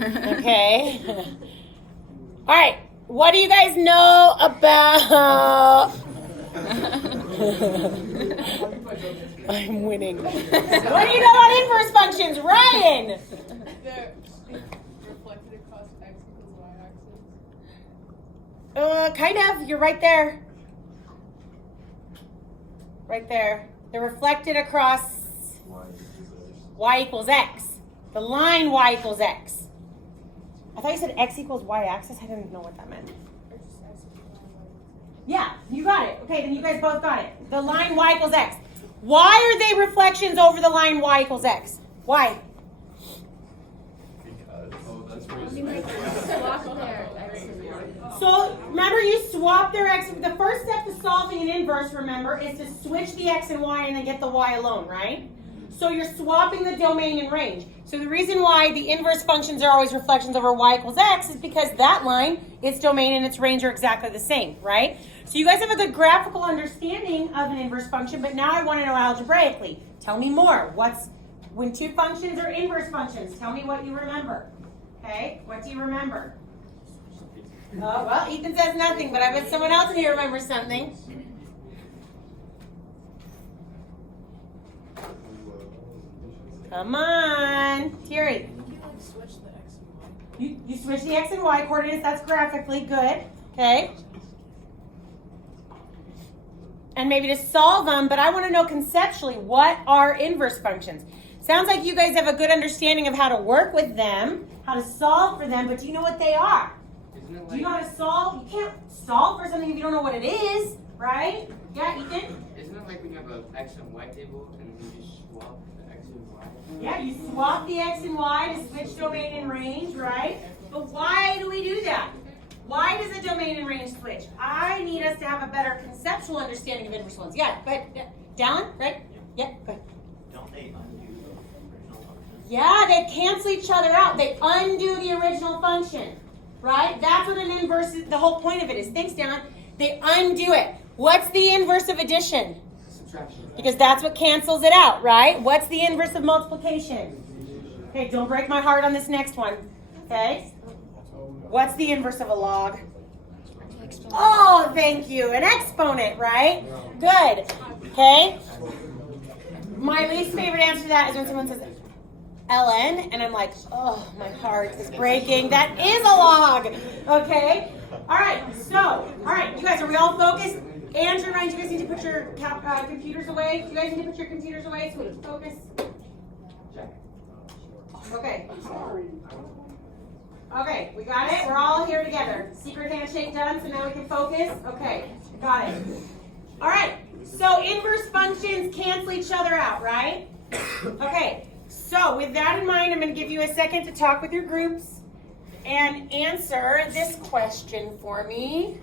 Okay. All right. What do you guys know about? I'm winning. What do you know about inverse functions, Ryan? They're reflected across x equals y axis. Kind of. You're right there. Right there. They're reflected across y equals x. The line y equals x. I thought you said x equals y axis. I didn't know what that meant. Yeah, you got it. Okay, then you guys both got it. The line y equals x. Why are they reflections over the line y equals x? Why? So remember, you swap their x. The first step to solving an inverse, remember, is to switch the x and y and then get the y alone, right? So you're swapping the domain and range. So the reason why the inverse functions are always reflections over y equals x is because that line, its domain and its range are exactly the same, right? So you guys have a good graphical understanding of an inverse function, but now I want to know algebraically. Tell me more. When two functions are inverse functions, tell me what you remember. Okay, what do you remember? Oh, well, Ethan says nothing, but I bet someone else in here remembers something. Come on, Terry. You switch the x and y coordinates. That's graphically good. Okay. And maybe to solve them, but I want to know conceptually, what are inverse functions? Sounds like you guys have a good understanding of how to work with them, how to solve for them, but do you know what they are? Do you know how to solve? You can't solve for something if you don't know what it is, right? Yeah, Ethan? Isn't it like when you have an x and y table and you just swap the x and y? Yeah, you swap the x and y to switch domain and range, right? But why do we do that? Why does the domain and range switch? I need us to have a better conceptual understanding of inverse ones. Yeah, go ahead. Dallin, right? Yeah, go ahead. Don't they undo the original function? Yeah, they cancel each other out. They undo the original function, right? That's what an inverse is. The whole point of it is. Thanks, Dallin. They undo it. What's the inverse of addition? Subtraction. Because that's what cancels it out, right? What's the inverse of multiplication? Okay, don't break my heart on this next one. Okay? What's the inverse of a log? Oh, thank you. An exponent, right? Good. Okay? My least favorite answer to that is when someone says ln, and I'm like, oh, my heart is breaking. That is a log. Okay? All right, you guys, are we all focused? Andrew and Ryan, do you guys need to put your computers away? Do you guys need to put your computers away so we can focus? Okay. Okay, we got it? We're all here together. Secret handshake done, so now we can focus? Okay, got it. All right, so inverse functions cancel each other out, right? Okay, so with that in mind, I'm going to give you a second to talk with your groups and answer this question for me.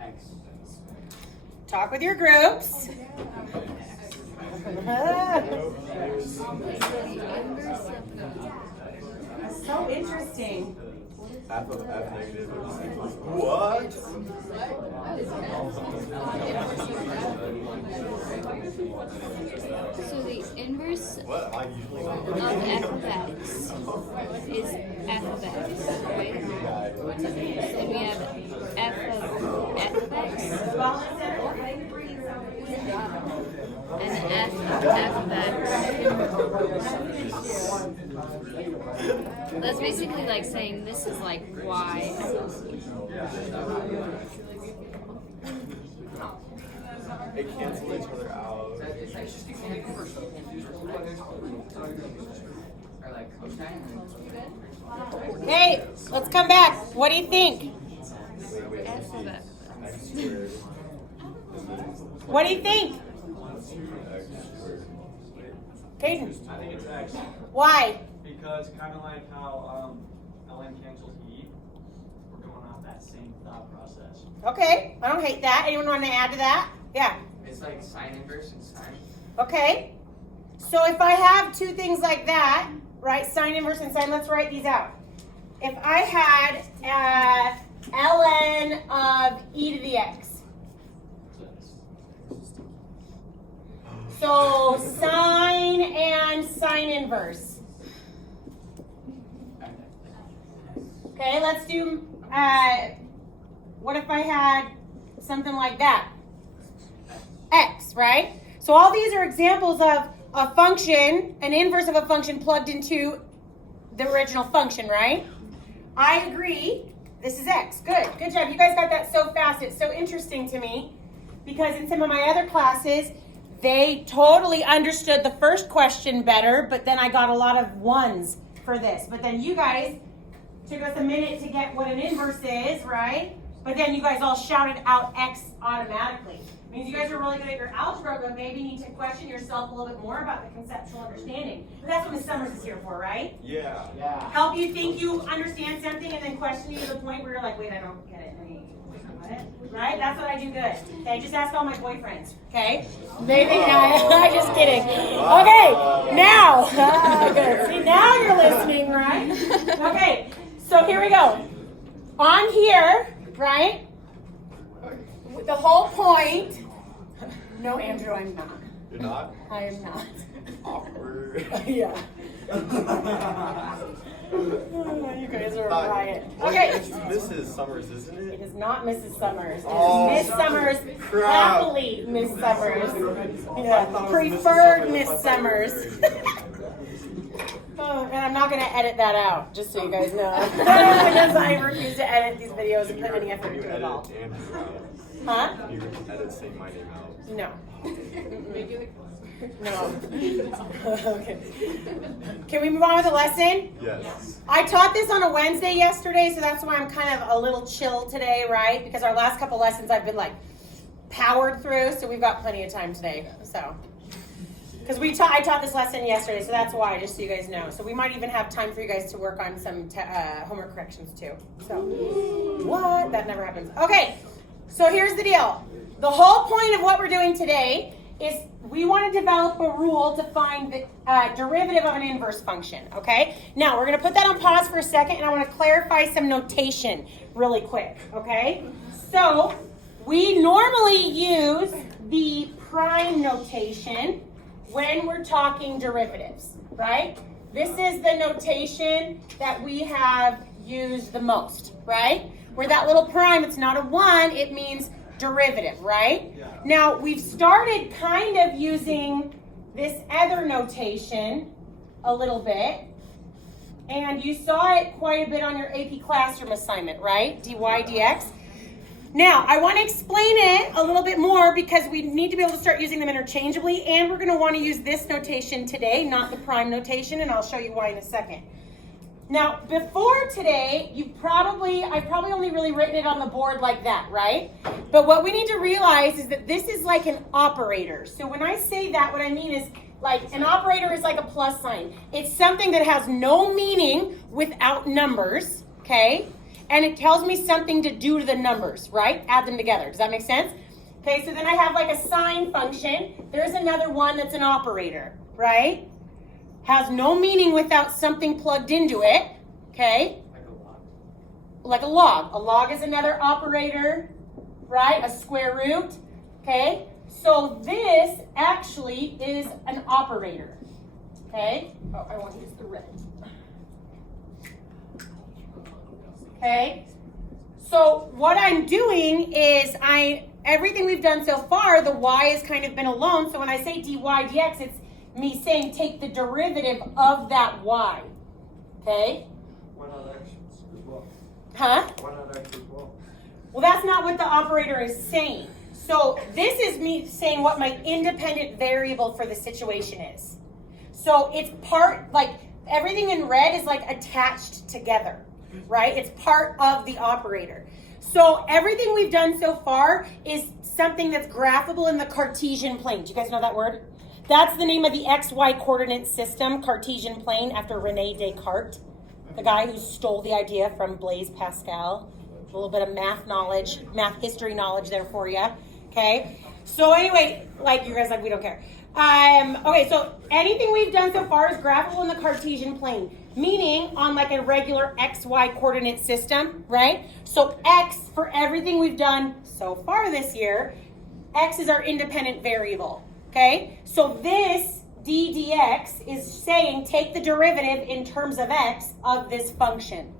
X. Talk with your groups. That's so interesting. F of f negative equals what? So the inverse What? I usually of f of x is f of x, right? So we have f of x and f of x. That's basically like saying this is like y. They cancel each other out. Or like cosine. Hey, let's come back. What do you think? F of x. X squared. What do you think? X squared. Caden, I think it's X, why? because kind of like how ln cancels E, we're going off that same thought process. Okay, I don't hate that. Anyone want to add to that? Yeah. It's like sine inverse and sine. Okay. So if I have two things like that, right, sine inverse and sine, let's write these out. If I had ln of e to the x. So sine and sine inverse. Okay, let's do, what if I had something like that? X, right? So all these are examples of a function, an inverse of a function plugged into the original function, right? I agree. This is X. Good. Good job. You guys got that so fast. It's so interesting to me because in some of my other classes, they totally understood the first question better, but then I got a lot of ones for this. But then you guys took us a minute to get what an inverse is, right? But then you guys all shouted out X automatically. It means you guys are really good at your algebra, but maybe need to question yourself a little bit more about the conceptual understanding. But that's what Ms. Summers is here for, right? Yeah. Help you think you understand something and then question you to the point where you're like, wait, I don't get it. Right? That's what I do good. Okay, just ask all my boyfriends. Okay? They think I'm just kidding. Okay, now. Good. See, now you're listening, right? Okay, so here we go. On here, right? The whole point. No, Andrew, I'm not. You're not? I am not. Awkward. Yeah. Oh, you guys are a riot. Okay. It's Mrs. Summers, isn't It it? is not Mrs. Summers. It is Oh, Miss Summers. crap. Happily Miss Summers. I Yeah. thought it was Preferred Mrs. Miss Summers. Oh, and I'm not going to edit that out, just so you guys know. Because I refuse to edit these videos and put any effort Can you into it at all. edit Andrew out? Huh? Can you edit saying my name out? No. Make it No. Okay. Can we move on with the lesson? Yes. I taught this on a Wednesday yesterday, so that's why I'm kind of a little chill today, right? Because our last couple lessons I've been like powered through, so we've got plenty of time today. So, because I taught this lesson yesterday, so that's why, just so you guys know. So we might even have time for you guys to work on some homework corrections too. So, what? That never happens. Okay, so here's the deal. The whole point of what we're doing today is we want to develop a rule to find the derivative of an inverse function, okay? Now, we're going to put that on pause for a second, and I want to clarify some notation really quick, okay? So, we normally use the prime notation when we're talking derivatives, right? This is the notation that we have used the most, right? Where that little prime, it's not a 1, it means derivative, right? Yeah. Now, we've started kind of using this other notation a little bit, and you saw it quite a bit on your AP Classroom assignment, right? dy dx. Now, I want to explain it a little bit more because we need to be able to start using them interchangeably, and we're going to want to use this notation today, not the prime notation, and I'll show you why in a second. Now, before today, I've probably only really written it on the board like that, right? But what we need to realize is that this is like an operator. So when I say that, what I mean is like an operator is like a plus sign. It's something that has no meaning without numbers, okay? And it tells me something to do to the numbers, right? Add them together. Does that make sense? Okay, so then I have like a sine function. There's another one that's an operator, right? Has no meaning without something plugged into it, okay? Like a log. Like a log. A log is another operator, right? A square root, okay? So this actually is an operator, okay? Oh, I want to use the red. Okay? So what I'm doing is everything we've done so far, the y has kind of been alone. So when I say dy dx, it's me saying take the derivative of that y. Okay? Why not X as well? Huh? Why not X as well? Well, that's not what the operator is saying. So this is me saying what my independent variable for the situation is. So it's part, like everything in red is like attached together, right? It's part of the operator. So everything we've done so far is something that's graphable in the Cartesian plane. Do you guys know that word? That's the name of the XY coordinate system, Cartesian plane, after Rene Descartes, the guy who stole the idea from Blaise Pascal. A little bit of math knowledge, math history knowledge there for you. Okay? So anyway, like you guys, like we don't care. Okay, so anything we've done so far is graphable in the Cartesian plane, meaning on like a regular XY coordinate system, right? So X, for everything we've done so far this year, X is our independent variable. Okay, so this d dx is saying take the derivative in terms of x of this function.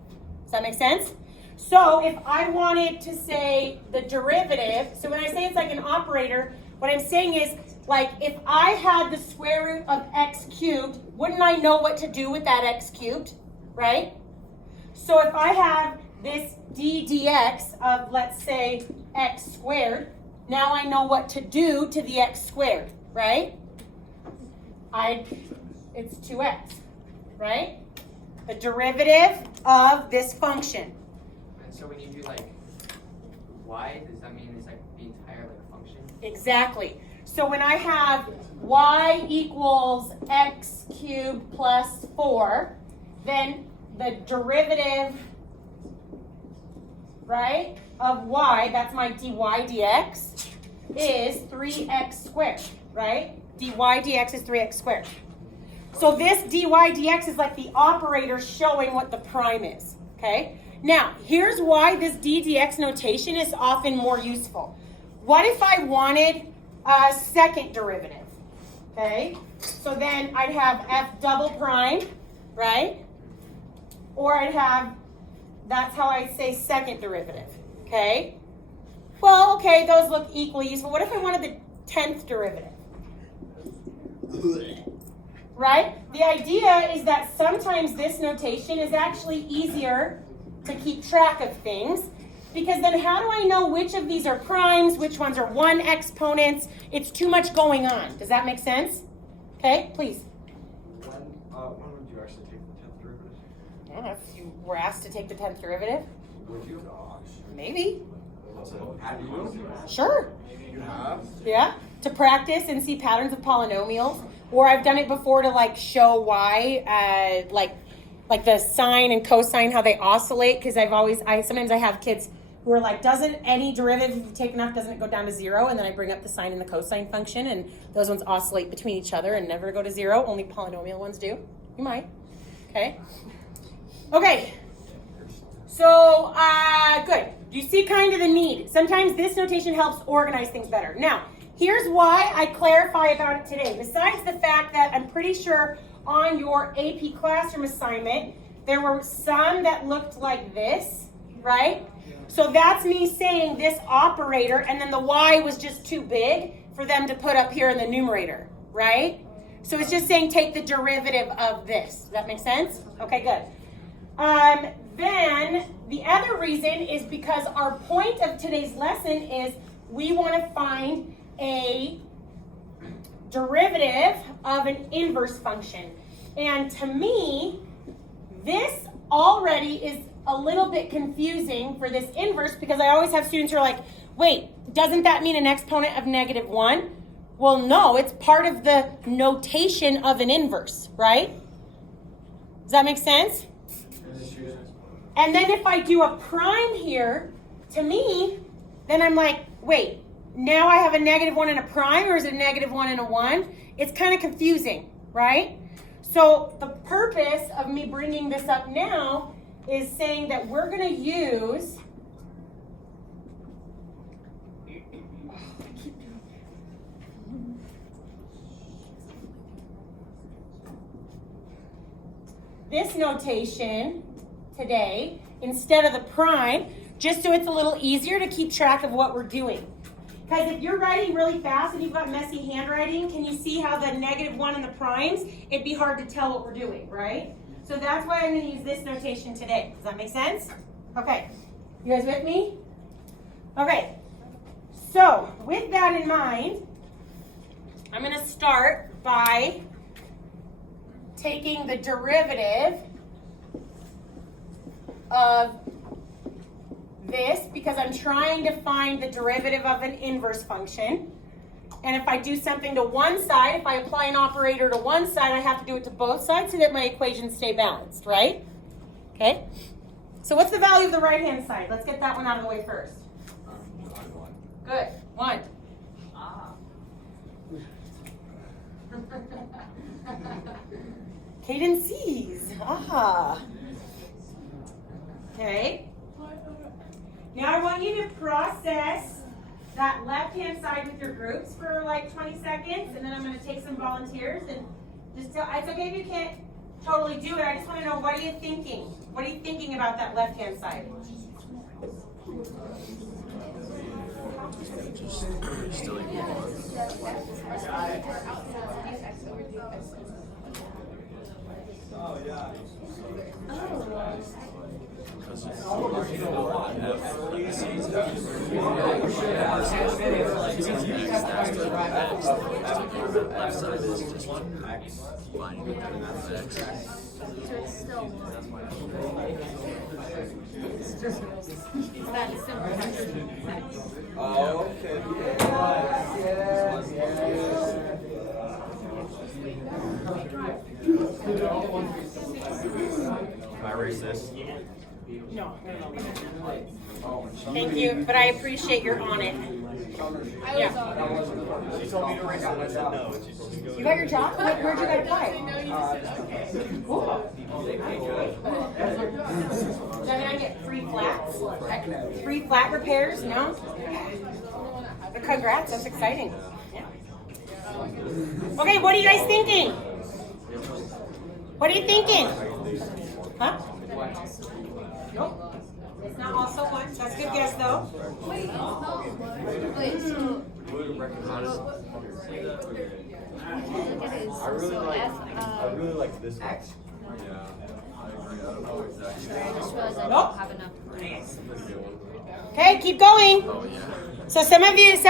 Does that make sense? So if I wanted to say the derivative, so when I say it's like an operator, what I'm saying is, like, if I had the square root of x cubed, wouldn't I know what to do with that x cubed, right? So if I have this d dx of, let's say, x squared, now I know what to do to the x squared, right? It's 2x, right? The derivative of this function. And so when you do like y, does that mean it's like the entire like function? Exactly. So when I have y equals x cubed plus 4, then the derivative, right, of y, that's my dy dx, is 3x squared, right? dy dx is 3x squared. So this dy dx is like the operator showing what the prime is, okay? Now, here's why this d dx notation is often more useful. What if I wanted a second derivative, okay? So then I'd have f double prime, right? Or I'd have, that's how I say second derivative, okay? Well, okay, those look equally useful. What if I wanted the 10th derivative? Right? The idea is that sometimes this notation is actually easier to keep track of things, because then how do I know which of these are primes, which ones are 1 exponents? It's too much going on. Does that make sense? Okay, please. When would you actually take the 10th derivative? I don't know if you were asked to take the 10th derivative. Would you? Maybe. Have you? Sure. You have? Yeah. To practice and see patterns of polynomials. Or I've done it before to like show why, like the sine and cosine, how they oscillate. Because sometimes I have kids who are like, doesn't any derivative, if you take enough, doesn't it go down to 0? And then I bring up the sine and the cosine function, and those ones oscillate between each other and never go to 0. Only polynomial ones do. You might. Okay. Okay. So, good. You see kind of the need. Sometimes this notation helps organize things better. Now, here's why I clarify about it today. Besides the fact that I'm pretty sure on your AP Classroom assignment, there were some that looked like this, right? So that's me saying this operator, and then the y was just too big for them to put up here in the numerator, right? So it's just saying take the derivative of this. Does that make sense? Okay, good. Then the other reason is because our point of today's lesson is we want to find a derivative of an inverse function. And to me, this already is a little bit confusing for this inverse, because I always have students who are like, wait, doesn't that mean an exponent of -1? Well, no, it's part of the notation of an inverse, right? Does that make sense? And then if I do a prime here, to me, then I'm like, wait, now I have a -1 and a prime, or is it a -1 and a 1? It's kind of confusing, right? So the purpose of me bringing this up now is saying that we're going to use this notation today instead of the prime, just so it's a little easier to keep track of what we're doing. Because if you're writing really fast and you've got messy handwriting, can you see how the -1 and the primes, it'd be hard to tell what we're doing, right? So that's why I'm going to use this notation today. Does that make sense? Okay. You guys with me? Okay. So with that in mind, I'm going to start by taking the derivative of this, because I'm trying to find the derivative of an inverse function. And if I do something to one side, if I apply an operator to one side, I have to do it to both sides so that my equations stay balanced, right? Okay. So what's the value of the right-hand side? Let's get that one out of the way first. Good. 1. Caden sees. Okay. Now I want you to process that left-hand side with your groups for like 20 seconds, and then I'm going to take some volunteers and just tell, it's okay if you can't totally do it. I just want to know, what are you thinking? What are you thinking about that left-hand side? Still equal Oh, yeah. left side is just X line and that's X. So it's still one. That's simple. Oh, okay. Can I erase this? No. Thank you, but I appreciate you're on it. I was on it. She told me to erase it, and I said no, and she told me to go. You got your job? Where'd you get I applied? know you just said okay. Then I get free flats? Free flat repairs? No? Congrats, that's exciting. Okay, what are you guys thinking? What are you thinking? Huh? Nope. It's not also one. That's a good guess though. Wait, so look at his. I really So like. F. I really like this one. Yeah, I agree. I don't know exactly. Sorry, I just realized I Nope. don't have enough. Okay, keep going. Oh yeah. So some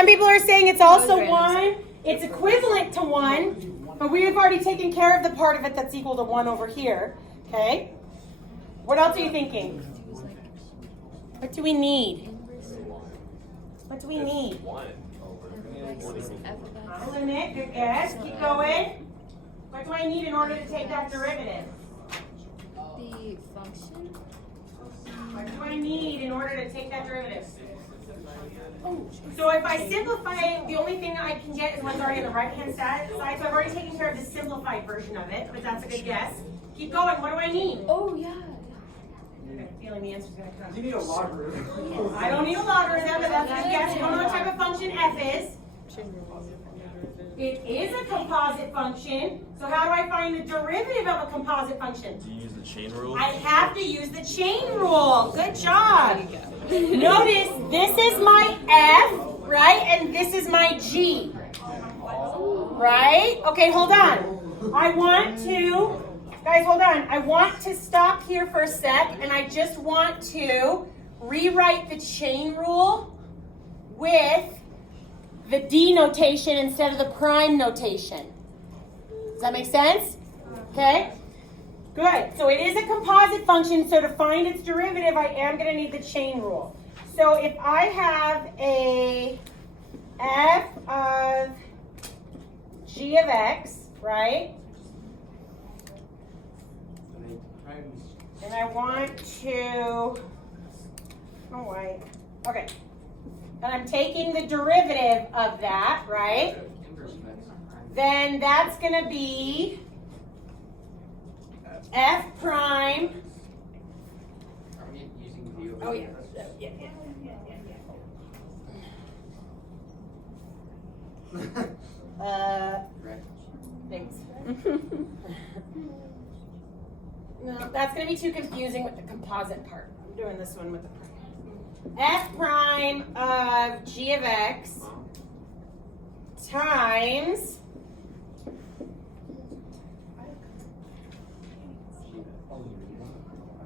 people are saying it's also random. one. It's equivalent to one, but we have already taken care of the part of it that's equal to one over here. Okay. What else are you thinking? What do we need? What do we need? One. F of X. Limit, good guess. Keep going. What do I need in order to take that derivative? The function. What do I need in order to take that derivative? So if I simplify it, the only thing I can get is what's already on the right-hand side. So I've already taken care of the simplified version of it, but that's a good guess. Keep going. What do I need? Oh yeah. I have a feeling the answer's going to come. You need a logarithm. I don't need a logarithm, but that's a good guess. You don't know what type of function f is. It is a composite function. So how do I find the derivative of a composite function? Do you use the chain rule? I have to use the chain rule. Good job. Notice this is my F, right? And this is my G. Right? Okay, hold on. I want to, guys, hold on. I want to stop here for a sec, and I just want to rewrite the chain rule with the D notation instead of the prime notation. Does that make sense? Okay? Good. So it is a composite function, so to find its derivative, I am going to need the chain rule. So if I have a f of g of x, right? And I want to, oh wait, okay. And I'm taking the derivative of that, right? Inverse of X. Then that's going to be f prime. Are we using V over Oh yeah. Right. Thanks. No, that's going to be too confusing with the composite part. I'm doing this one with the prime. F prime of g of x times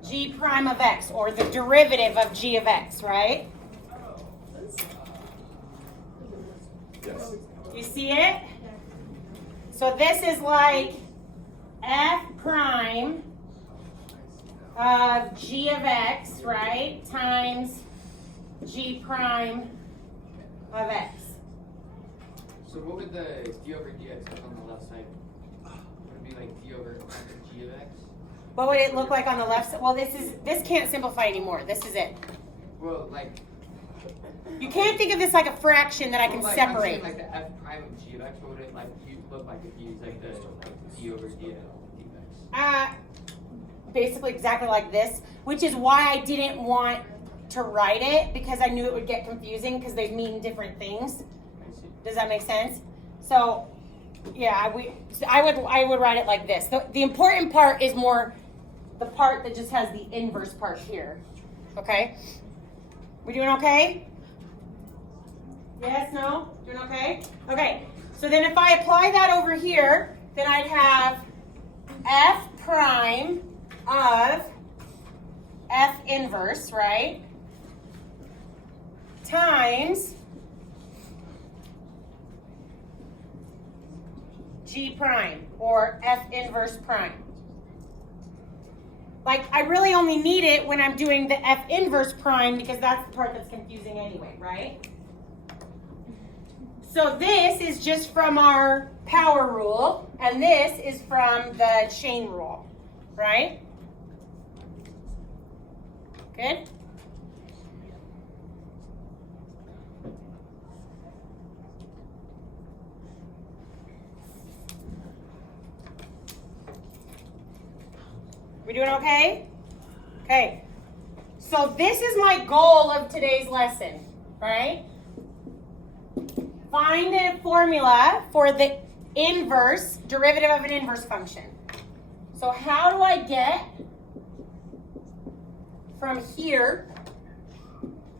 g prime of x, or the derivative of g of x, right? Yes. You see it? So this is like f prime of g of x, right, times g prime of x. So what would the d over dx look on the left side? Would it be like d over g of x? What would it look like on the left side? Well, this can't simplify anymore. This is it. Well, like. You can't think of this like a fraction that I can well, like, I'm separate. saying, like the f prime of g of x. What would it like look like if you use like the d over dx? Basically exactly like this, which is why I didn't want to write it because I knew it would get confusing because they mean different things. I see. Does that make sense? So, yeah, I would write it like this. The important part is more the part that just has the inverse part here. Okay? We doing okay? Yes, no? Doing okay? Okay, so then if I apply that over here, then I'd have f prime of f inverse, right? Times g prime, or f inverse prime. Like, I really only need it when I'm doing the f inverse prime because that's the part that's confusing anyway, right? So this is just from our power rule, and this is from the chain rule, right? Good? We doing okay? Okay. So this is my goal of today's lesson, right? Find a formula for the inverse, derivative of an inverse function. So how do I get from here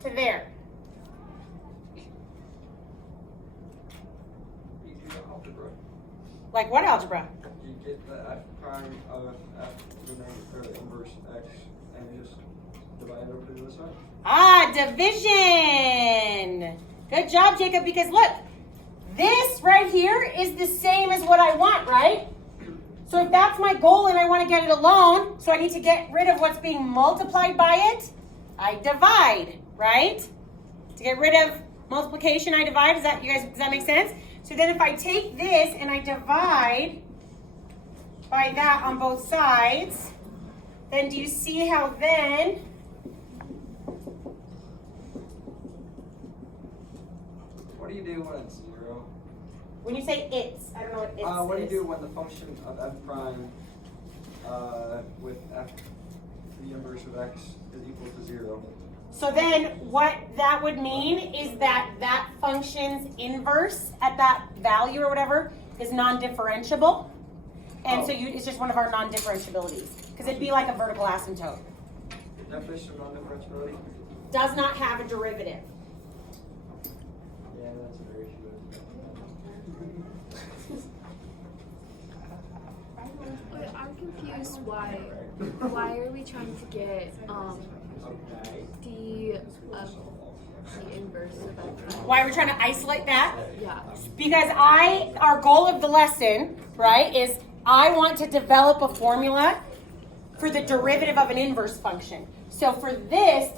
to there? You do the algebra. Like what algebra? You get the f prime of f or the inverse x and you just divide it over to the other side. Ah, division. Good job, Jacob, because look, this right here is the same as what I want, right? So if that's my goal and I want to get it alone, so I need to get rid of what's being multiplied by it, I divide, right? To get rid of multiplication, I divide. Does that make sense? So then if I take this and I divide by that on both sides, then do you see how then What do you do when it's 0? when you say it's, I don't know what it's What do you is. do when the function of f prime with f the inverse of x is equal to 0? So then what that would mean is that that function's inverse at that value or whatever is non-differentiable. And so it's just one of our non-differentiabilities. Because it'd be like a vertical asymptote. The definition of non-differentiability? Does not have a derivative. Yeah, that's a very issue. But I'm confused why are we trying to get the inverse of f? Why we're trying to isolate that? Yeah. Because our goal of the lesson, right, is I want to develop a formula for the derivative of an inverse function. So for this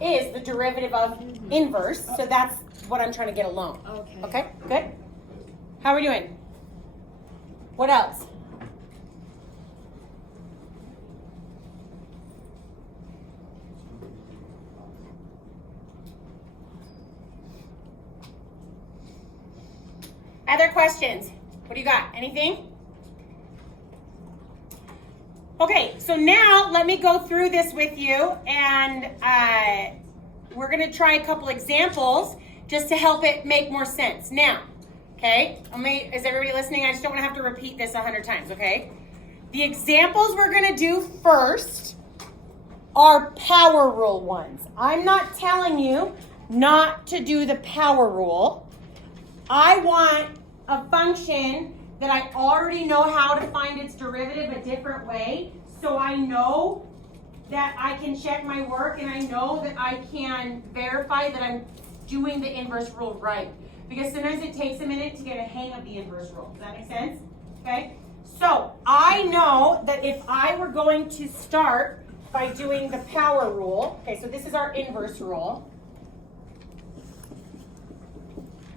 is the derivative of inverse. So that's what I'm trying to get alone. Okay. Okay, good? How are we doing? What else? Other questions? What do you got? Anything? Okay, so now let me go through this with you, and we're going to try a couple examples just to help it make more sense. Now, okay, is everybody listening? I just don't want to have to repeat this 100 times, okay? The examples we're going to do first are power rule ones. I'm not telling you not to do the power rule. I want a function that I already know how to find its derivative a different way, so I know that I can check my work and I know that I can verify that I'm doing the inverse rule right. Because sometimes it takes a minute to get a hang of the inverse rule. Does that make sense? Okay? So I know that if I were going to start by doing the power rule, okay, so this is our inverse rule.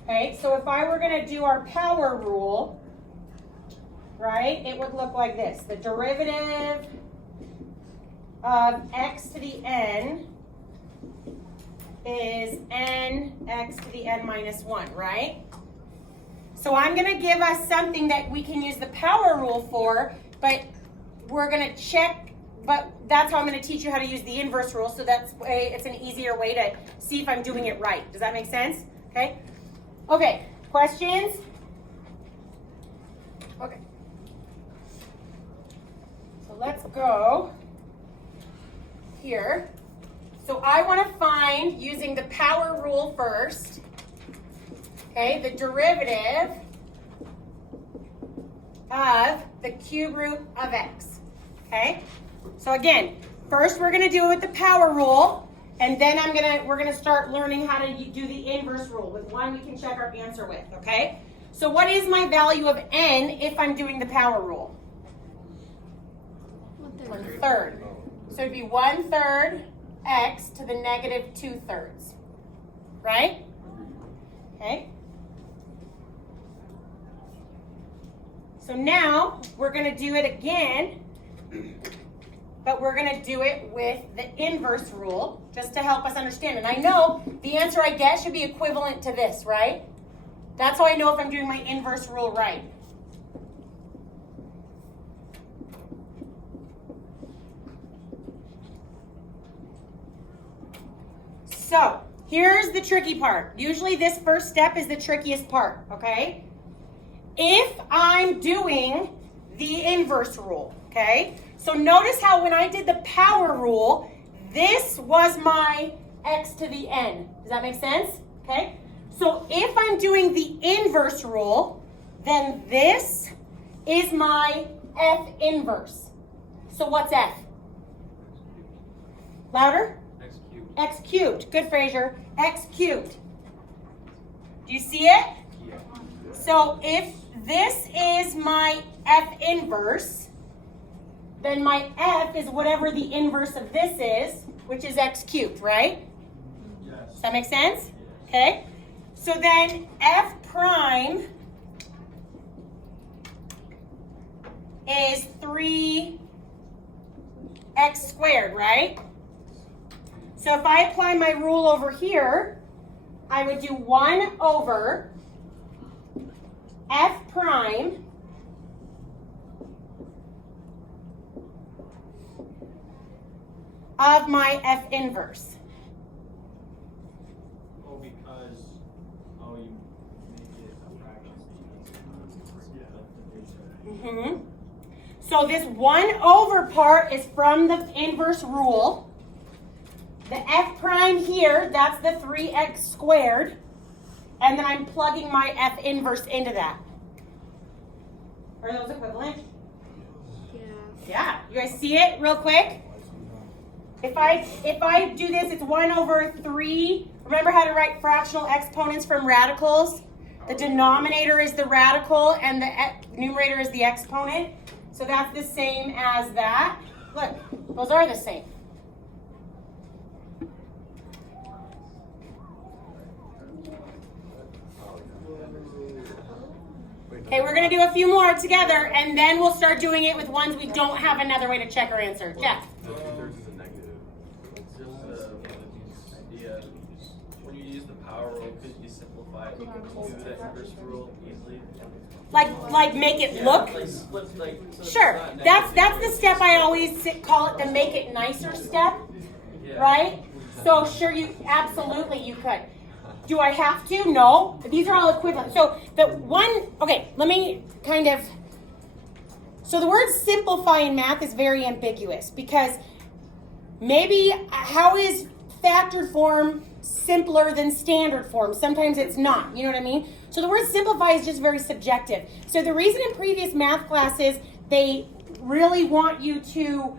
Okay, so if I were going to do our power rule, right, it would look like this. The derivative of x to the n is n x to the n minus 1, right? So I'm going to give us something that we can use the power rule for, but we're going to check but that's how I'm going to teach you how to use the inverse rule, so that's way, it's an easier way to see if I'm doing it right. Does that make sense? Okay? Okay, questions? Okay. So let's go here. So I want to find, using the power rule first, okay, the derivative of the cube root of x, okay? So again, first we're gonna do it with the power rule, and then we're gonna start learning how to do the inverse rule. With one we can check our answer with, okay? So what is my value of n if I'm doing the power rule? 1/3. So it'd be 1/3 x to the negative 2/3, right? Okay. So now we're going to do it again, but we're going to do it with the inverse rule just to help us understand. And I know the answer I get should be equivalent to this, right? That's how I know if I'm doing my inverse rule right. So here's the tricky part. Usually this first step is the trickiest part, okay? If I'm doing the inverse rule, okay? So notice how when I did the power rule, this was my x to the n. Does that make sense? Okay? So if I'm doing the inverse rule, then this is my f inverse. So what's f? Louder? X cubed. X cubed. Good, Fraser. X cubed. Do you see it? Yeah. So if this is my f inverse, then my f is whatever the inverse of this is, which is x cubed, right? Yes. Does that make sense? Okay. So then f prime is 3x squared, right? So if I apply my rule over here, I would do 1 over f prime of my f inverse. Oh, because, you make it a fraction. So this 1 over part is from the inverse rule. The f prime here, that's the 3x squared. And then I'm plugging my f inverse into that. Are those equivalent? Yeah. Yeah. You guys see it real quick? If I do this, it's 1 over 3. Remember how to write fractional exponents from radicals? The denominator is the radical and the numerator is the exponent. So that's the same as that. Look, those are the same. Okay, we're going to do a few more together, and then we'll start doing it with ones we don't have another way to check our answer. Jeff? The 2/3 is a negative. It's just the idea, when you use the power rule, could you simplify it? You can do the inverse rule easily. Like make it look? Like split, like, so it's Sure. not That's negative. the step I always call it the make it nicer step, Yeah. right? So sure, absolutely you could. Do I have to? No. These are all equivalent. So the one, okay, let me so the word simplify in math is very ambiguous because maybe how is factored form simpler than standard form? Sometimes it's not, you know what I mean? So the word simplify is just very subjective. So the reason in previous math classes, they really want you to,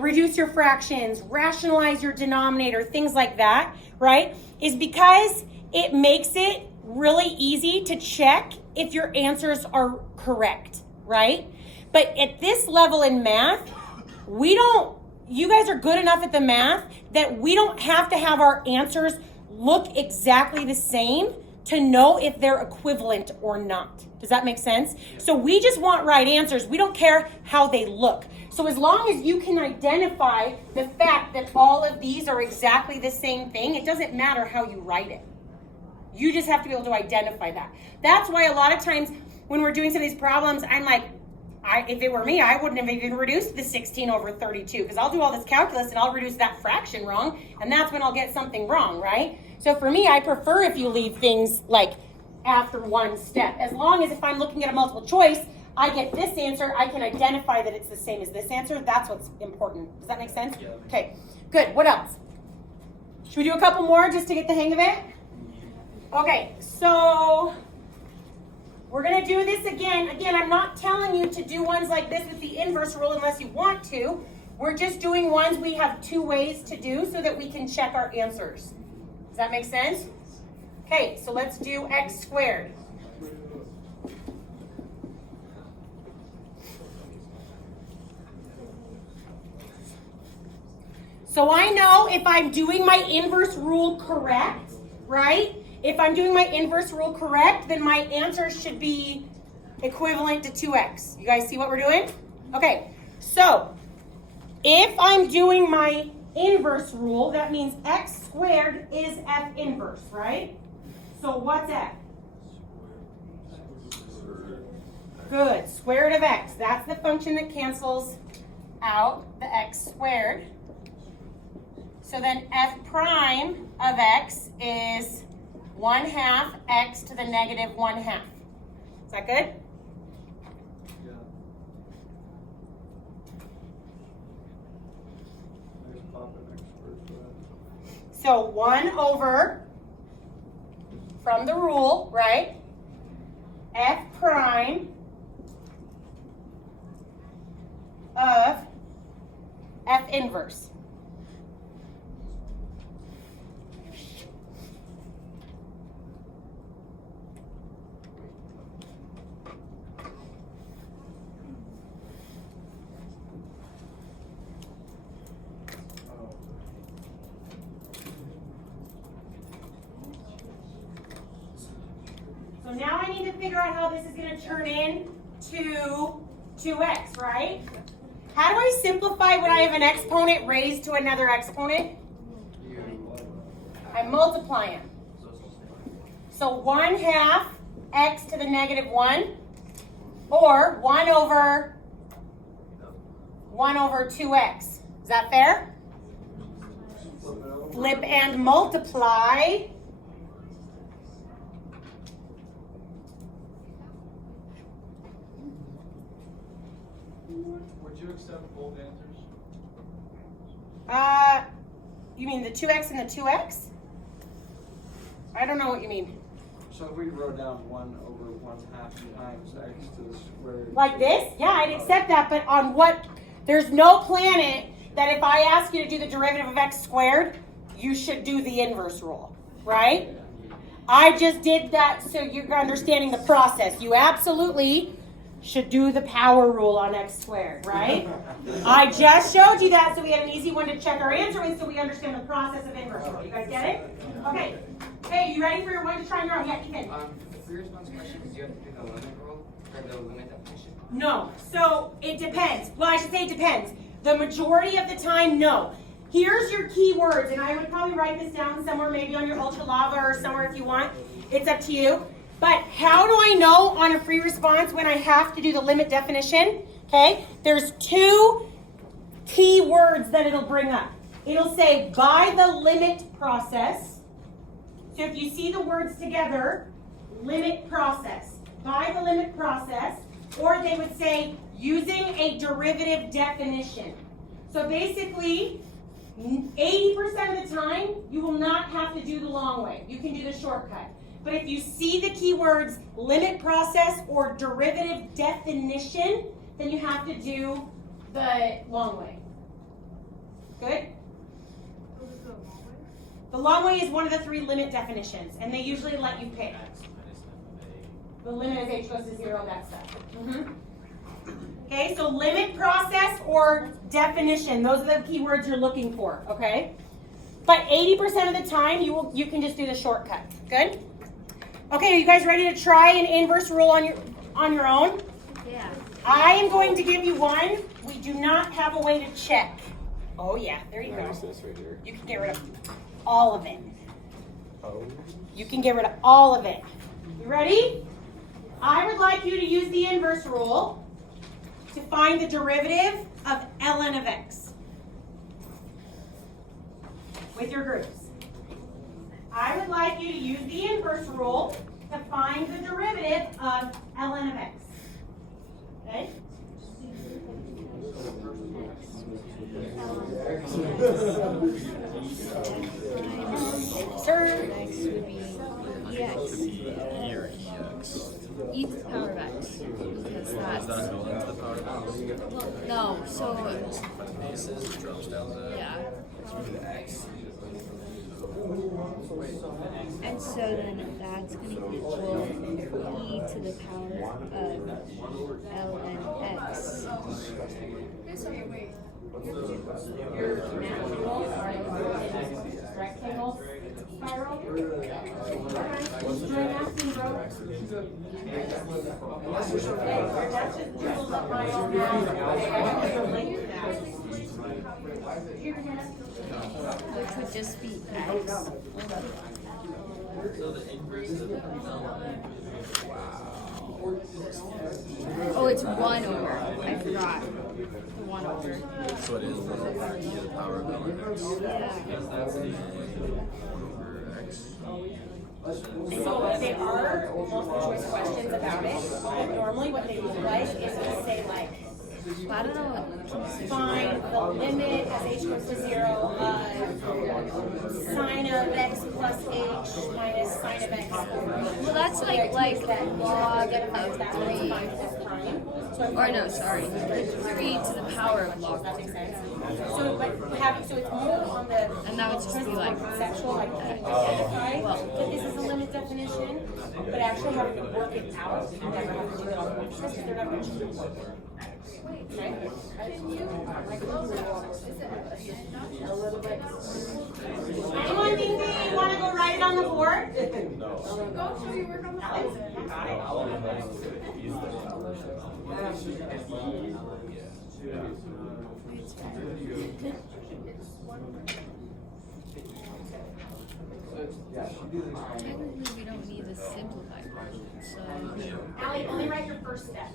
reduce your fractions, rationalize your denominator, things like that, right? Is because it makes it really easy to check if your answers are correct, right? But at this level in math, you guys are good enough at the math that we don't have to have our answers look exactly the same to know if they're equivalent or not. Does that make sense? So we just want right answers. We don't care how they look. So as long as you can identify the fact that all of these are exactly the same thing, it doesn't matter how you write it. You just have to be able to identify that. That's why a lot of times when we're doing some of these problems, I'm like, If it were me, I wouldn't have even reduced the 16 over 32 because I'll do all this calculus and I'll reduce that fraction wrong, and that's when I'll get something wrong, right? So for me, I prefer if you leave things like after one step. As long as if I'm looking at a multiple choice, I get this answer, I can identify that it's the same as this answer. That's what's important. Does that make sense? Yeah. Okay, good. What else? Should we do a couple more just to get the hang of it? Okay, so we're going to do this again. Again, I'm not telling you to do ones like this with the inverse rule unless you want to. We're just doing ones we have two ways to do so that we can check our answers. Does that make sense? Okay, so let's do x squared. So I know if I'm doing my inverse rule correct, right? If I'm doing my inverse rule correct, then my answer should be equivalent to 2x. You guys see what we're doing? Okay, so if I'm doing my inverse rule, that means x squared is f inverse, right? So what's f? Good, square root of x. That's the function that cancels out the x squared. So then f prime of x is 1/2 x to the negative 1/2. Is that good? Yeah. There's Papa next word for that. So 1 over, from the rule, right? F prime of f inverse. So now I need to figure out how this is going to turn into 2x, right? How do I simplify when I have an exponent raised to another exponent? I multiply them. So 1/2 x to the negative 1, or 1 over 2x. Is that fair? Flip and multiply. Would you accept both answers? You mean the 2x and the 2x? I don't know what you mean. So if we wrote down 1 over 1/2 times x to the squared. Like this? Yeah, I'd accept that, but on what? There's no planet that if I ask you to do the derivative of x squared, you should do the inverse rule, right? I just did that so you're understanding the process. You absolutely should do the power rule on x squared, right? I just showed you that so we had an easy one to check our answer with so we understand the process of inverse rule. You guys get it? Okay. Hey, you ready for your one to try on your own? Yeah, Ethan. For your response question, do you have to do the limit rule or the limit definition? No. So it depends. Well, I should say it depends. The majority of the time, no. Here's your key words, and I would probably write this down somewhere, maybe on your Ultra Lava or somewhere if you want. It's up to you. But how do I know on a free response when I have to do the limit definition? Okay, there's two key words that it'll bring up. It'll say by the limit process. So if you see the words together, limit process, by the limit process, or they would say using a derivative definition. So basically, 80% of the time, you will not have to do the long way. You can do the shortcut. But if you see the keywords limit process or derivative definition, then you have to do the long way. Good? The long way is one of the 3 limit definitions, and they usually let you pick. The limit as h goes to 0, that stuff. Okay, so limit process or definition, those are the keywords you're looking for, okay? But 80% of the time, you can just do the shortcut. Good? Okay, are you guys ready to try an inverse rule on your own? Yeah. I am going to give you one. We do not have a way to check. Oh yeah, there you go. This right here. You can get rid of all of it. Oh. You can get rid of all of it. You ready? I would like you to use the inverse rule find the derivative of ln of x with your groups. I would like you to use the inverse rule to find the derivative of ln of x. Okay? Sir? X would be EX. E to the power of X. Because that's. No, so. Yeah. And so then that's going to equal e to the power of ln x. Okay, wait. Rectangle spiral. That's just jewels up my own mouth. Which would just be x. So the inverse of Oh, it's 1 over. I forgot. 1 over. So it is 1 over e to the power of ln x. Yeah. Because that's the 1 over x. So there are multiple choice questions about it, but normally what they look like is to say like, But I don't know. find the limit as h goes to 0 of sine of x plus h minus sine of x. Well, that's like log of 3. Or no, sorry. 3 to the power of log That 3. makes sense. So, but having, so it's more on the. And that would just be like- Conceptual, like identify that this is a limit definition, but actually having to work it out, you never have to do it on the test, because they're not going to do it. Okay? Anyone think they want to go write it on the board? Go show you work on the Alex, you got it. Technically, we don't need the simplified version, so. Allie, only write your first step.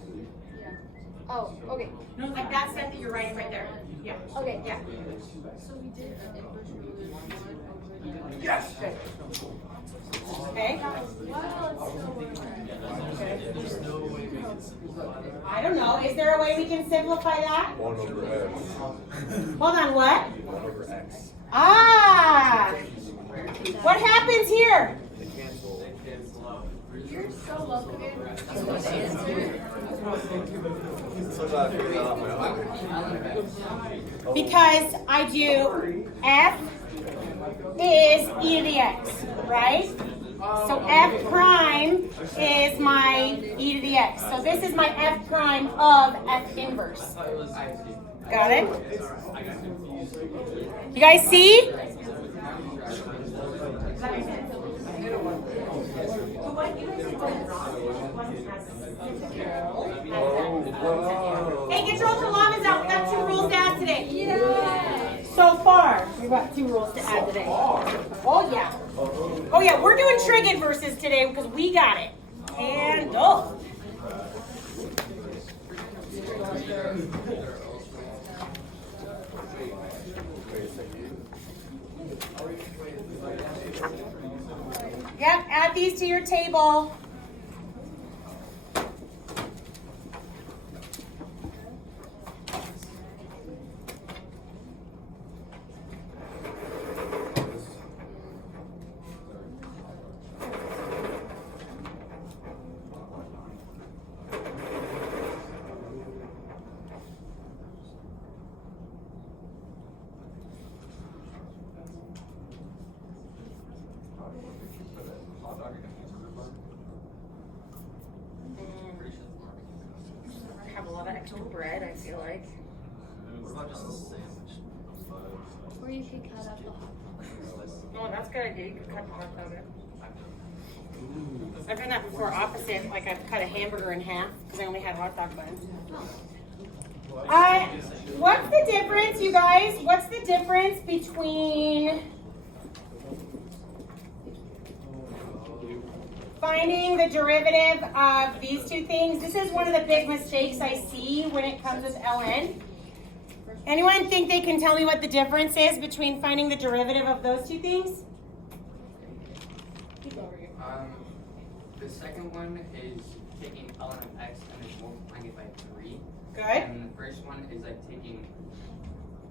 Oh, okay. No, like that step that you're writing right there. Yeah. Okay. Yeah. So we did an inverse rule in 1 over. Yes. Okay. I don't know. Is there a way we can simplify that? 1 over x. Hold on, what? 1 over x. Ah! What happens here? They cancel. You're so welcome. You know the answer. Sometimes I figure that out on my own. Because I do f is e to the x, right? So f prime is my e to the x. So this is my f prime of f inverse. Got it? You guys see? Hey, get your ultra llamas out. We got 2 rules to add today. Yeah. So far, we've got 2 rules to add today. Oh yeah. Oh yeah, we're doing trig inverses today because we got it. And oh. Yep, add these to your table. Have a lot of extra bread, I feel like. What about just a sandwich? Or you could cut out the hot dog. Oh, that's a good idea. You could cut the hot dog up. I've done that before, opposite. Like I've cut a hamburger in half because I only had hot dog buns. What's the difference, you guys? What's the difference between finding the derivative of these two things. This is one of the big mistakes I see when it comes with ln. Anyone think they can tell me what the difference is between finding the derivative of those two things? The second one is taking ln of x and then multiplying it by 3. Good. And the first one is like taking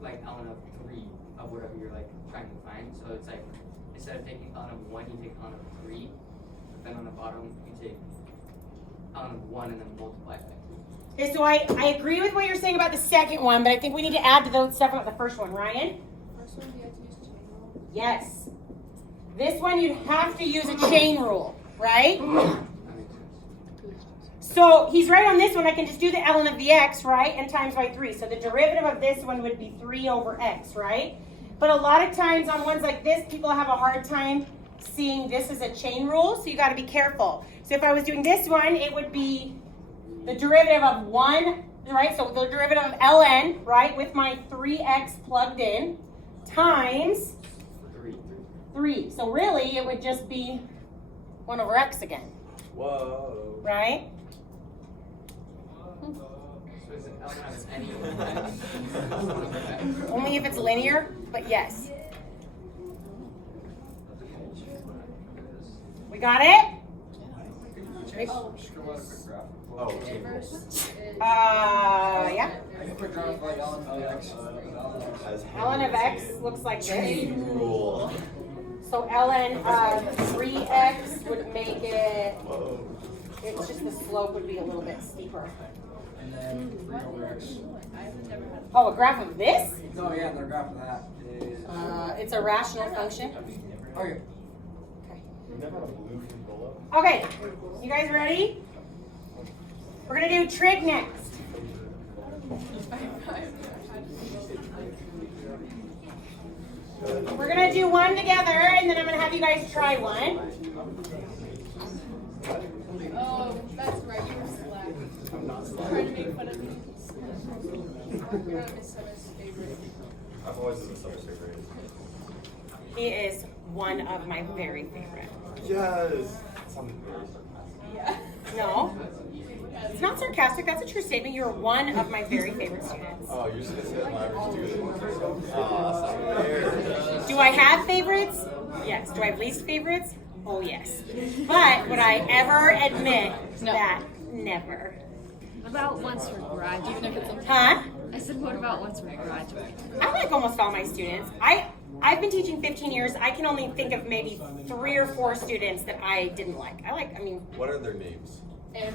like ln of 3 of whatever you're like trying to find. So it's like instead of taking ln of 1, you take ln of 3. But then on the bottom you take ln of 1 and then multiply it by 2. Okay, so I agree with what you're saying about the second one, but I think we need to add to the stuff about the first one. Ryan? First one, you have to use chain rule. Yes. This one you'd have to use a chain rule, right? That makes sense. So he's right on this one. I can just do the ln of the x, right, and times by 3. So the derivative of this one would be 3 over x, right? But a lot of times on ones like this, people have a hard time seeing this as a chain rule, so you got to be careful. So if I was doing this one, it would be the derivative of 1, right? So the derivative of ln, right, with my 3x plugged in, times 3. So really, it would just be 1 over x again, Whoa. right? So is it ln of any of x? Ln of x? Only if it's linear, but yes. We got it? Scribble out a quick graph. Oh, Inverse is. Yeah. A quick graph of like ln of x. ln of x looks like this. Chain rule. So ln of 3x would make it, Whoa. it's just the slope would be a little bit steeper. And then 3 over x. I've never had. Oh, a graph of this? No, yeah, the graph of that is. It's a rational function. Okay. You never had a blue Ebola? Okay, you guys ready? We're gonna do trig next. We're gonna do one together, and then I'm gonna have you guys try one. Oh, that's right, you were slack. Trying to make fun of me. You're not Miss Summer's favorite. I've always been so favorite. He is one of my very favorite. Yes. Something very sarcastic. Yeah. No, it's not sarcastic. That's a true statement. You're one of my very favorite students. Oh, you're just gonna say that my average student. Oh, that's not fair. Do I have favorites? Yes. Do I have least favorites? Oh, yes. But would I ever admit that? Never. What about once we're graduating? Huh? I said, what about once we're graduating? I like almost all my students. I've been teaching 15 years. I can only think of maybe 3 or 4 students that I didn't like. What are their names? Well,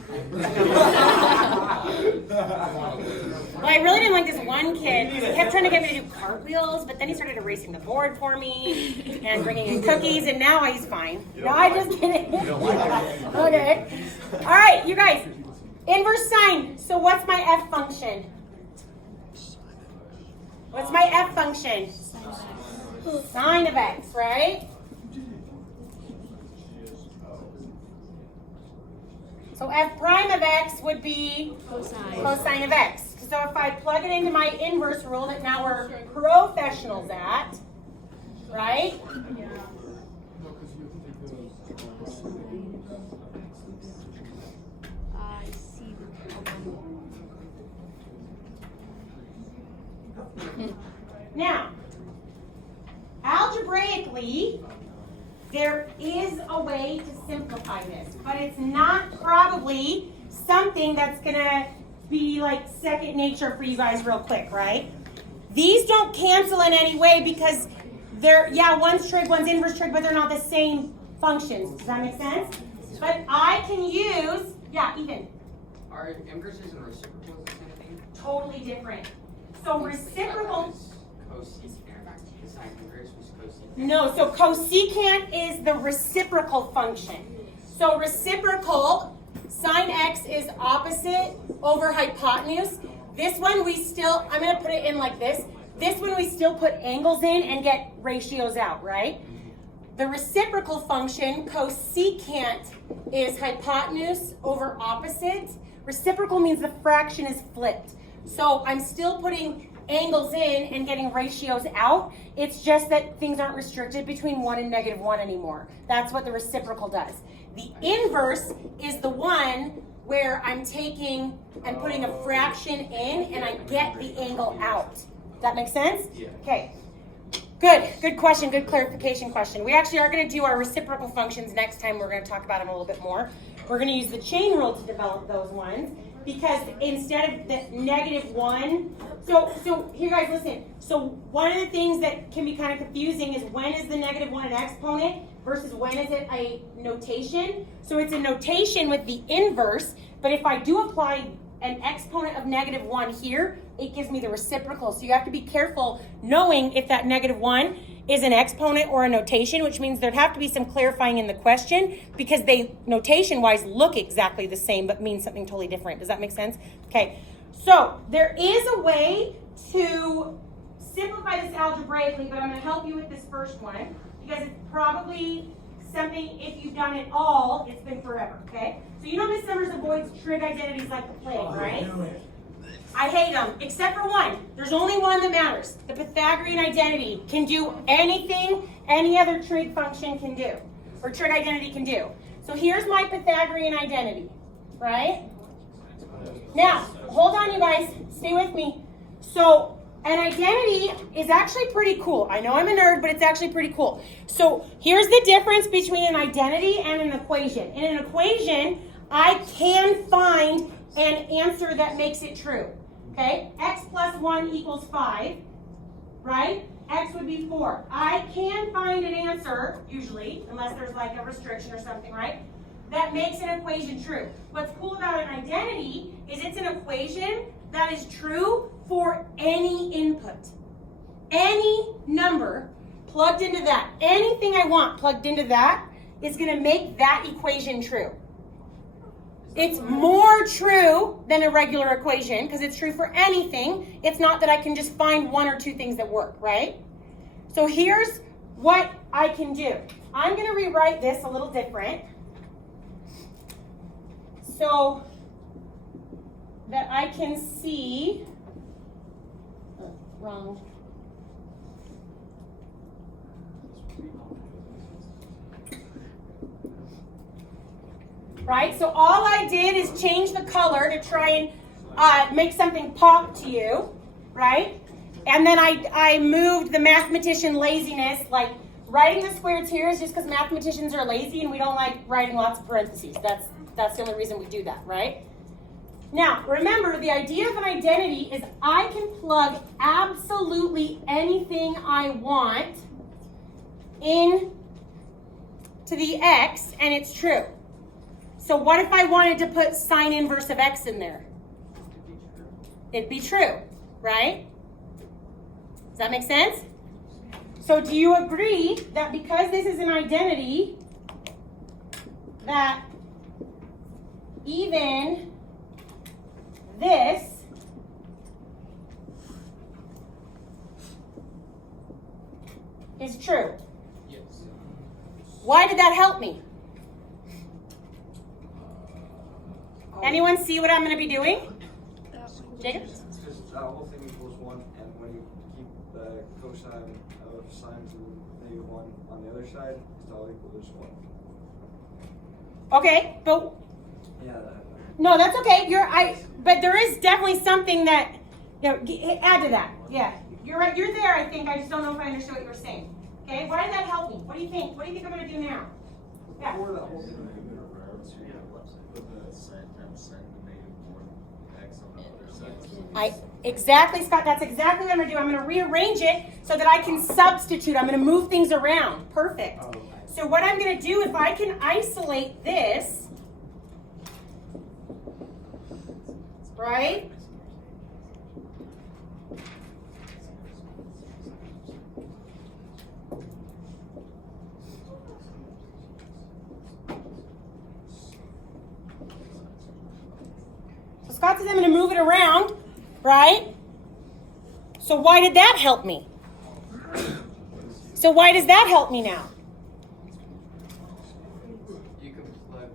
I really didn't like this one kid because he kept trying to get me to do cartwheels, but then he started erasing the board for me and bringing in cookies, and now he's fine. No, I'm just kidding. You don't like it? Okay. All right, you guys. Inverse sine. So what's my f function? What's my f function? Sine of x, right? So f prime of x would be cosine of x. So if I plug it into my inverse rule that now we're professionals at, right? I see the problem. Now, algebraically, there is a way to simplify this, but it's not probably something that's gonna be like second nature for you guys real quick, right? These don't cancel in any way because they're, yeah, one's trig, one's inverse trig, but they're not the same functions. Does that make sense? But I can use, yeah, Ethan, Are inverses and reciprocals the same thing? totally different. So reciprocal, Cosecant. The sine inverse was cosecant. no, so cosecant is the reciprocal function. So reciprocal, sine x is opposite over hypotenuse. This one we still, I'm gonna put it in like this. This one we still put angles in and get ratios out, right? The reciprocal function, cosecant, is hypotenuse over opposite. Reciprocal means the fraction is flipped. So I'm still putting angles in and getting ratios out. It's just that things aren't restricted between 1 and -1 anymore. That's what the reciprocal does. The inverse is the one where I'm taking and putting a fraction in and I get the angle out. Does that make sense? Yeah. Okay. Good question, good clarification question. We actually are going to do our reciprocal functions next time. We're going to talk about them a little bit more. We're going to use the chain rule to develop those ones because instead of the -1, so here guys listen. So one of the things that can be kind of confusing is when is the -1 an exponent versus when is it a notation? So it's a notation with the inverse, but if I do apply an exponent of -1 here, it gives me the reciprocal. So you have to be careful knowing if that -1 is an exponent or a notation, which means there'd have to be some clarifying in the question because they notation-wise look exactly the same but mean something totally different. Does that make sense? Okay, so there is a way to simplify this algebraically, but I'm going to help you with this first one because it's probably something, if you've done it all, it's been forever, okay? So you know Miss Summers avoids trig identities like the plague, right? I hate them, except for one. There's only one that matters. The Pythagorean identity can do anything any other trig function can do, or trig identity can do. So here's my Pythagorean identity, right? Now, hold on you guys, stay with me. So an identity is actually pretty cool. I know I'm a nerd, but it's actually pretty cool. So here's the difference between an identity and an equation. In an equation, I can find an answer that makes it true. Okay, x plus 1 equals 5, right? X would be 4. I can find an answer, usually, unless there's like a restriction or something, right? That makes an equation true. What's cool about an identity is it's an equation that is true for any input. Any number plugged into that, anything I want plugged into that is going to make that equation true. It's more true than a regular equation because it's true for anything. It's not that I can just find one or two things that work, right? So here's what I can do. I'm going to rewrite this a little different so that I can see, wrong. Right, so all I did is change the color to try and make something pop to you, right? And then I moved the mathematician laziness, like writing the squares here is just because mathematicians are lazy and we don't like writing lots of parentheses. That's the only reason we do that, right? Now, remember, the idea of an identity is I can plug absolutely anything I want in to the x and it's true. So what if I wanted to put sine inverse of x in there? It'd be true, right? Does that make sense? So do you agree that because this is an identity, that even this is true? Yes. Why did that help me? Anyone see what I'm going to be doing? Jacob? Because that whole thing equals 1, and when you keep the cosine of sine to -1 on the other side, it's all equal to just 1. Okay, but Yeah, no, that's okay. But there is definitely something that, add to that. Yeah, you're right. You're there. I think. I just don't know if I understood what you were saying. Okay, why did that help me? What do you think? What do you think I'm going to do now? Yeah. before that whole thing. Exactly, Scott. That's exactly what I'm going to do. I'm going to rearrange it so that I can substitute. I'm going to move things around. Perfect. So what I'm going to do, if I can isolate this, right? So Scott says I'm going to move it around, right? So why did that help me? So why does that help me now? You could plug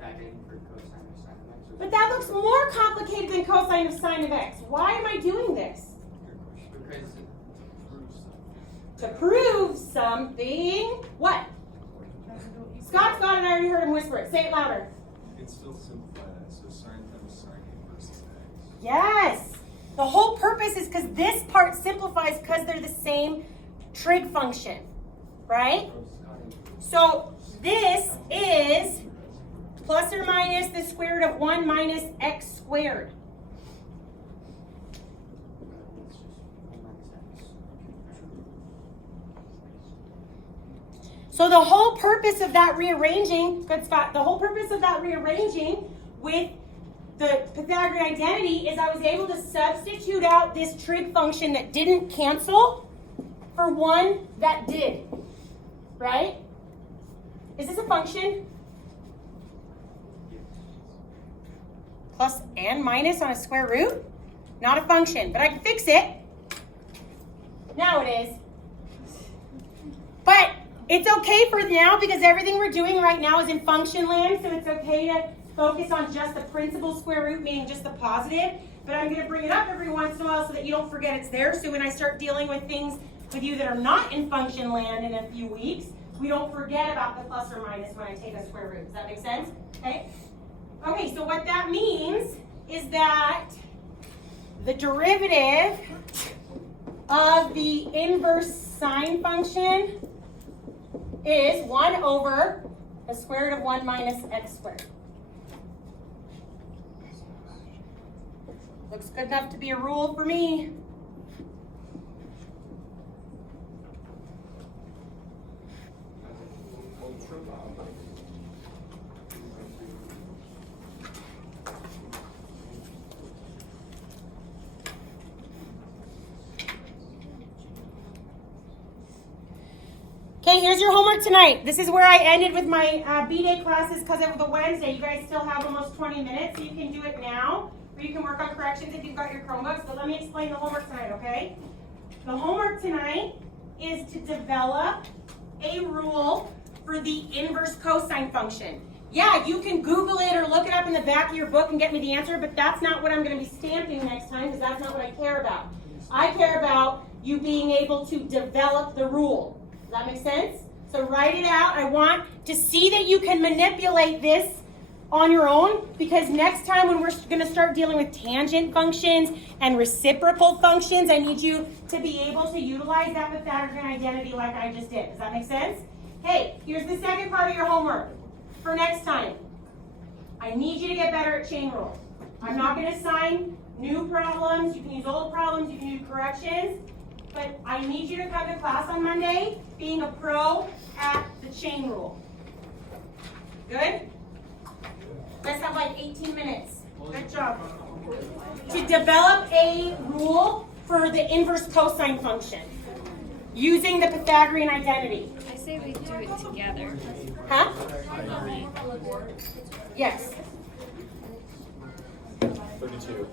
that in for cosine or sine of x. But that looks more complicated than cosine of sine of x. Why am I doing this? Because To prove something. What? Scott's got it, I already heard him whisper it. Say it louder. You can still simplify that, so sine times sine inverse of x. Yes. The whole purpose is because this part simplifies because they're the same trig function, right? So this is plus or minus the square root of 1 minus x squared. So the whole purpose of that rearranging, good Scott, the whole purpose of that rearranging with the Pythagorean identity is I was able to substitute out this trig function that didn't cancel for one that did, right? Is this a function? Plus and minus on a square root? Not a function, but I can fix it. Now it is. But it's okay for now because everything we're doing right now is in function land, so it's okay to focus on just the principal square root, meaning just the positive. But I'm going to bring it up every once in a while so that you don't forget it's there. So when I start dealing with things with you that are not in function land in a few weeks, we don't forget about the plus or minus when I take a square root. Does that make sense? Okay? Okay, so what that means is that the derivative of the inverse sine function is 1 over the square root of 1 minus x squared. Looks good enough to be a rule for me. Okay, here's your homework tonight. This is where I ended with my B-Day classes because of the Wednesday. You guys still have almost 20 minutes, so you can do it now, or you can work on corrections if you've got your Chromebooks. So let me explain the homework tonight, okay? The homework tonight is to develop a rule for the inverse cosine function. Yeah, you can Google it or look it up in the back of your book and get me the answer, but that's not what I'm going to be stamping next time because that's not what I care about. I care about you being able to develop the rule. Does that make sense? So write it out. I want to see that you can manipulate this on your own because next time when we're going to start dealing with tangent functions and reciprocal functions, I need you to be able to utilize that Pythagorean identity like I just did. Does that make sense? Hey, here's the second part of your homework for next time. I need you to get better at chain rules. I'm not going to assign new problems. You can use old problems. You can do corrections. But I need you to come to class on Monday being a pro at the chain rule. Good? Let's have like 18 minutes. Good job. To develop a rule for the inverse cosine function using the Pythagorean identity. I say we do it together. Huh? Yes. 32.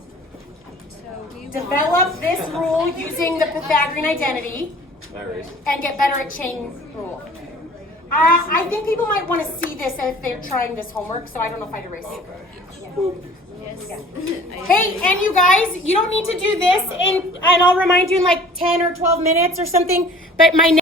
So we Develop this rule using the Pythagorean identity Marries. and get better at chain rule. I think people might want to see this if they're trying this homework, so I don't know if I'd erase it. Yes. Hey, and you guys, you don't need to do this, and I'll remind you in like 10 or 12 minutes or something, but my